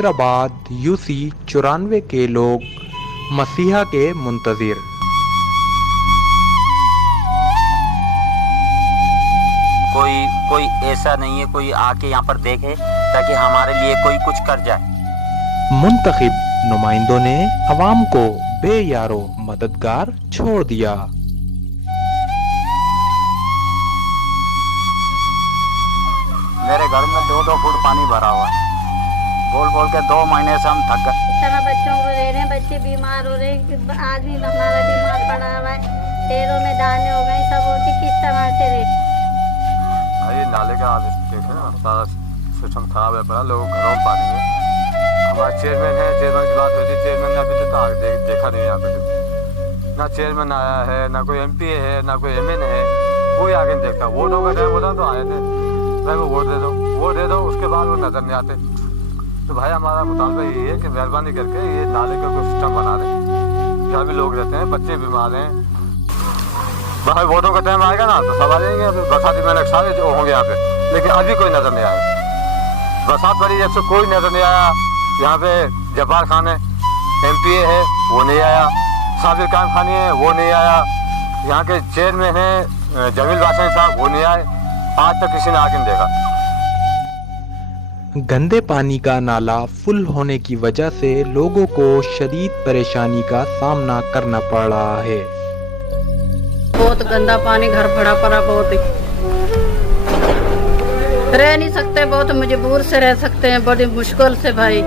Hyderabad UC 94 के लोग मसीहा के मुंतजिर। कोई ऐसा नहीं है कोई आके यहाँ पर देखे ताकि हमारे लिए कोई कुछ कर जाए। मुंतखब नुमाइंदों ने अवाम को बेयारो मददगार छोड़ दिया। मेरे घर में 2-2 फुट पानी भरा हुआ है। बोल के 2 महीने से हम थक गए। इस तरह बच्चों को रह रहे हैं, बच्चे बीमार हो रहे हैं, आदमी हमारा बीमार पड़ा हुआ है, पैरों में दाने हो गए, सब होती किस तरह से रहे। भाई नाले का आप देखे ना, सारा सिस्टम खराब है, पड़ा लोगों घरों में पानी है। हमारा चेयरमैन है, चेयरमैन की बात होती है, चेयरमैन ने अभी तक देखा नहीं यहाँ पे। ना चेयरमैन आया है, ना कोई MP है, ना कोई MN है, कोई आगे नहीं देखता। वोटों का टाइम होता तो आए थे, भाई वो वोट दे दो, उसके बाद वो नजर नहीं आते। तो भाई हमारा मुतालबा यही है कि मेहरबानी करके ये नाले का कोई सिस्टम बना दें। यहाँ भी लोग रहते हैं, बच्चे बीमार हैं। भाई वोटों का टाइम आएगा ना तो सब आ जाएंगे, अभी बरसाती मैंने सारे जो होंगे यहाँ पे, लेकिन अभी कोई नजर नहीं आया। बरसात पड़ी जब से कोई नजर नहीं आया। यहाँ पे जब्बार खान है, MPA है, वो नहीं आया। साबिर कायम खानी है, वो नहीं आया। यहाँ के चेयरमैन है जमील बादशाह साहब, वो नहीं आए। आज तक किसी ने आके नहीं देखा। गंदे पानी का नाला फुल होने की वजह से लोगों को शदीद परेशानी का सामना करना पड़ रहा है। बहुत गंदा पानी घर भरा पड़ा, बहुत ही रह नहीं सकते, बहुत मजबूर से रह सकते हैं, बड़ी मुश्किल से भाई।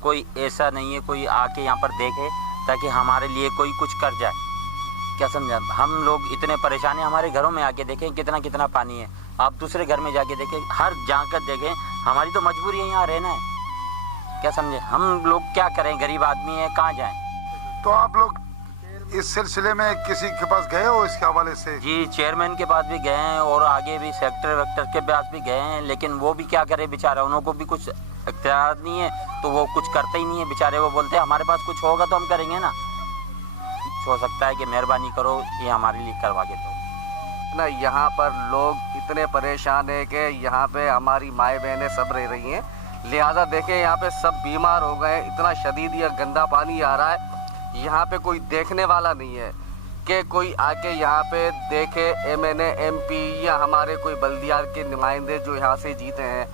कोई ऐसा नहीं है कोई आके यहाँ पर देखे ताकि हमारे लिए कोई कुछ कर जाए। क्या समझा? हम लोग इतने परेशान हैं, हमारे घरों में आके देखें कितना कितना पानी है। आप दूसरे घर में जाके देखें, हर जाकर देखें। हमारी तो मजबूरी है यहाँ रहना है। क्या समझे? हम लोग क्या करें, गरीब आदमी है, कहाँ जाएं? तो आप लोग इस सिलसिले में किसी के पास गए हो इसके हवाले से? जी चेयरमैन के पास भी गए हैं और आगे भी सेक्टर वेक्टर के पास भी गए हैं, लेकिन वो भी क्या करे बेचारा, उनको भी कुछ इख्तियार नहीं है तो वो कुछ करते ही नहीं है बेचारे। वो बोलते हैं हमारे पास कुछ होगा तो हम करेंगे ना। हो सकता है कि मेहरबानी करो ये हमारे लिए करवा के दो ना। यहाँ पर लोग इतने परेशान है कि यहाँ पे हमारी माएँ बहनें सब रह रही हैं, लिहाजा देखें यहाँ पे सब बीमार हो गए। इतना शदीद या गंदा पानी आ रहा है, यहाँ पे कोई देखने वाला नहीं है कि कोई आके यहाँ पे देखे। MNA MP या हमारे कोई बल्दियात के नुमाइंदे जो यहाँ से जीते हैं,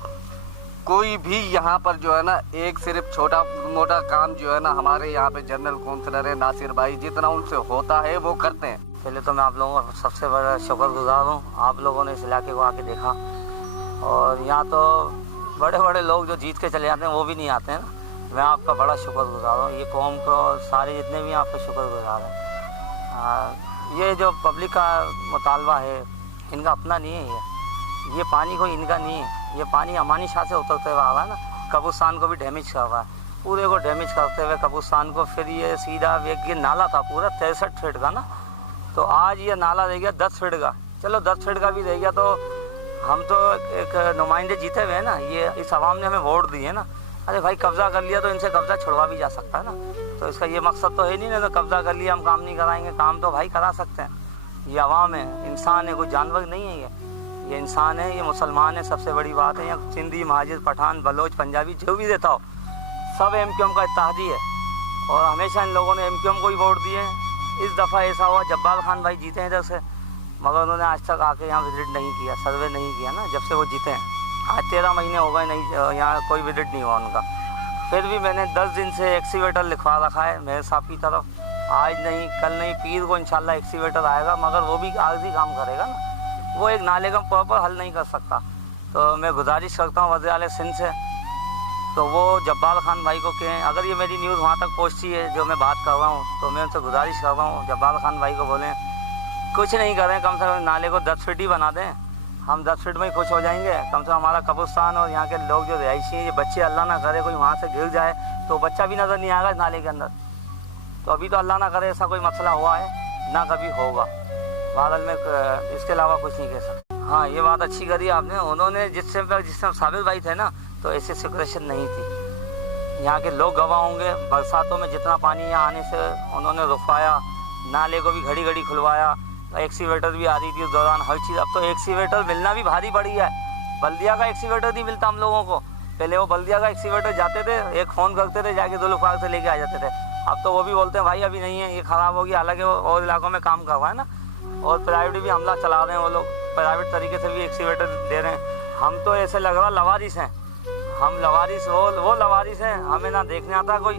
कोई भी यहाँ पर जो है ना, एक सिर्फ छोटा मोटा काम जो है ना, हमारे यहाँ पे जनरल काउंसलर है नासिर भाई, जितना उनसे होता है वो करते हैं। पहले तो मैं आप लोगों का सबसे बड़ा शुक्रगुजार हूँ, आप लोगों ने इस इलाके को आके देखा। और यहाँ तो बड़े बड़े लोग जो जीत के चले जाते हैं वो भी नहीं आते हैं ना। मैं आपका बड़ा शुक्रगुजार हूँ, ये कौम को सारे जितने भी आपके शुक्रगुजार हैं। ये जो पब्लिक का मुतालबा है इनका अपना नहीं है, ये पानी कोई इनका नहीं है। ये पानी अमानी शाह से उतरते हुए आ रहा है ना, कब्रिस्तान को भी डैमेज कर रहा है, पूरे को डैमेज करते हुए कब्रिस्तान को। फिर ये सीधा ये नाला था पूरा 63 फीट का ना, तो आज ये नाला रह गया 10 फीट का। चलो 10 फीट का भी रह गया तो हम तो एक नुमाइंदे जीते हुए हैं ना, ये इस आवाम ने हमें वोट दिए ना। अरे भाई कब्जा कर लिया तो इनसे कब्जा छुड़वा भी जा सकता है ना। तो इसका ये मकसद तो है नहीं ना, तो कब्जा कर लिया हम काम नहीं कराएंगे। काम तो भाई करा सकते हैं। ये आवाम है, इंसान है, कोई जानवर नहीं है। ये इंसान है, ये मुसलमान है, सबसे बड़ी बात है। यहाँ सिंधी, महाजिर, पठान, बलोच, पंजाबी जो भी देता हो, सब MQM का इत्तेहादी है और हमेशा इन लोगों ने MQM को ही वोट दिए। इस दफ़ा ऐसा हुआ जब्बार खान भाई जीते हैं इधर से, मगर उन्होंने आज तक आके यहाँ विजिट नहीं किया, सर्वे नहीं किया ना, जब से वो जीते हैं। आज 13 महीने हो गए नहीं, यहाँ कोई विजिट नहीं हुआ उनका। फिर भी मैंने 10 दिन से एक्सीवेटर लिखवा रखा है मेयर साहब की तरफ। आज नहीं, कल नहीं, पीर को इंशाल्लाह एक्सीवेटर आएगा, मगर वो भी आर्जी काम करेगा ना, वो एक नाले का प्रॉपर हल नहीं कर सकता। तो मैं गुजारिश करता हूँ वज़ीर आला सिंध से, तो वो जब्बार खान भाई को कहें, अगर ये मेरी न्यूज़ वहाँ तक पहुँचती है जो मैं बात कर रहा हूँ, तो मैं उनसे गुजारिश कर रहा हूँ जब्बार खान भाई को बोलें कुछ नहीं करें, कम से कम नाले को 10 फीट ही बना दें। हम 10 फीट में ही खुश हो जाएंगे। कम से कम हमारा कब्रिस्तान और यहाँ के लोग जो रिहायशी हैं, ये बच्चे अल्लाह ना करे कोई वहाँ से गिर जाए तो बच्चा भी नज़र नहीं आएगा इस नाले के अंदर। तो अभी तो अल्लाह ना करे ऐसा कोई मसला हुआ है, ना कभी होगा। बादल में इसके अलावा कुछ नहीं कह सकते। हाँ, ये बात अच्छी करी आपने। उन्होंने जिस टाइम साबिर भाई थे ना, तो ऐसी सिचुएशन नहीं थी। यहाँ के लोग गवाह होंगे, बरसातों में जितना पानी यहाँ आने से उन्होंने रुकवाया, नाले को भी घड़ी घड़ी खुलवाया, एक्सीवेटर भी आ रही थी उस दौरान, हर चीज़। अब तो एक्सीवेटर मिलना भी भारी पड़ी है। बल्दिया का एक्सीवेटर नहीं मिलता हम लोगों को। पहले वो बल्दिया का एक्सीवेटर जाते थे, एक फ़ोन करते थे, जाके दुलुफाग से लेके आ जाते थे। अब तो वो भी बोलते हैं भाई अभी नहीं है, ये ख़राब होगी। हालांकि वो और इलाकों में काम कर रहा है ना, और प्राइवेट भी हमला चला रहे हैं वो लोग, प्राइवेट तरीके से भी एक्सीवेटर दे रहे हैं। हम तो ऐसे लग रहा लवारिस हैं, हम लवारिस, वो लवारिस हैं। हमें ना देखने आता कोई,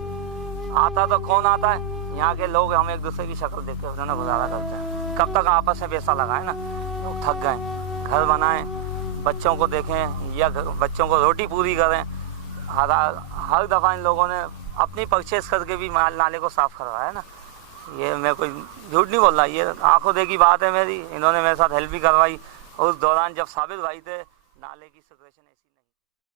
आता तो कौन आता है। यहाँ के लोग हम एक दूसरे की शक्ल देख के उन्होंने गुजारा करते हैं। कब तक आपस में पैसा लगाएं ना, लोग थक गए। घर बनाएं, बच्चों को देखें या बच्चों को रोटी पूरी करें। हर दफ़ा इन लोगों ने अपनी परचेस करके भी नाले को साफ़ करवाया ना। ये मैं कोई झूठ नहीं बोल रहा, ये आंखों देखी बात है मेरी। इन्होंने मेरे साथ हेल्प भी करवाई उस दौरान जब साबिर भाई थे। नाले की सिचुएशन